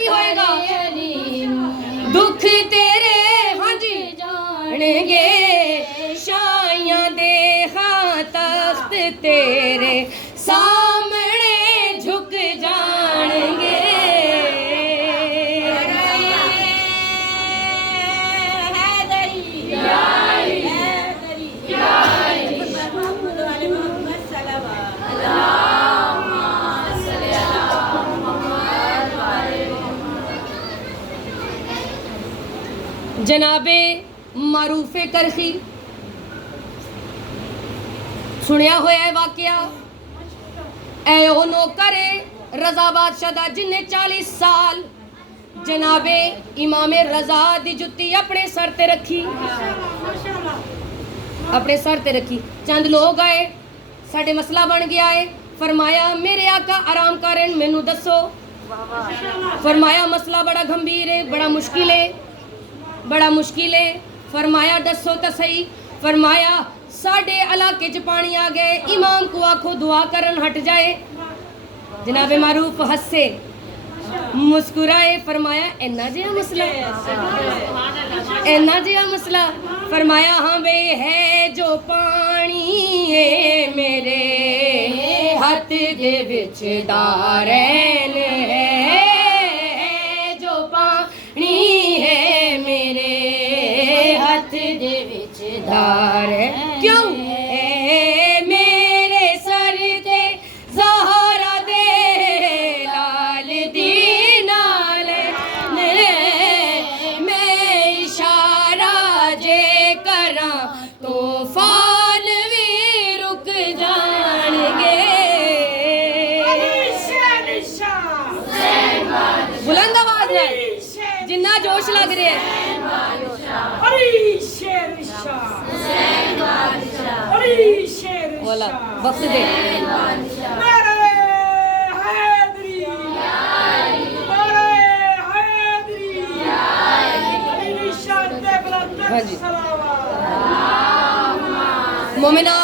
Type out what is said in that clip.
की होएगा दुख तेरे हाँ जी जानेंगे शाइयां दे हाँ तख्त तेरे सामने झुक जानेंगे जनाबे मारूफे करखी सुनिया होया है वाकया ऐ ओ नौकर रजा बादशाह दा जिन्ने 40 साल जनाबे इमामे रजा दी जुत्ती अपने सर ते रखी अपने सर ते रखी चंद लोग आए साडे मसला बन गया है फरमाया मेरे आका आराम करें मैनू दसो फरमाया मसला बड़ा गंभीर है बड़ा मुश्किल है फरमाया दसो तो सही फरमाया साडे इलाके च पानी आ गए इमाम को आखो दुआ करन हट जाए जनाबे मारूफ हंसे मुस्कुराए फरमाया इन्ना जिहा मसला फरमाया हाँ बे है जो पानी है मेरे हाथ दे विच दारैन है जो पानी है मेरे हाथ दे विच दार क्यों मेरे सर ते ज़हरा दे लाल दी नाल मैं इशारा जे करा तूफान भी रुक जाएंगे बुलंद आवाज है जिन्ना जोश लग रहा है बोला वक्त दे हाँ जी मोमिना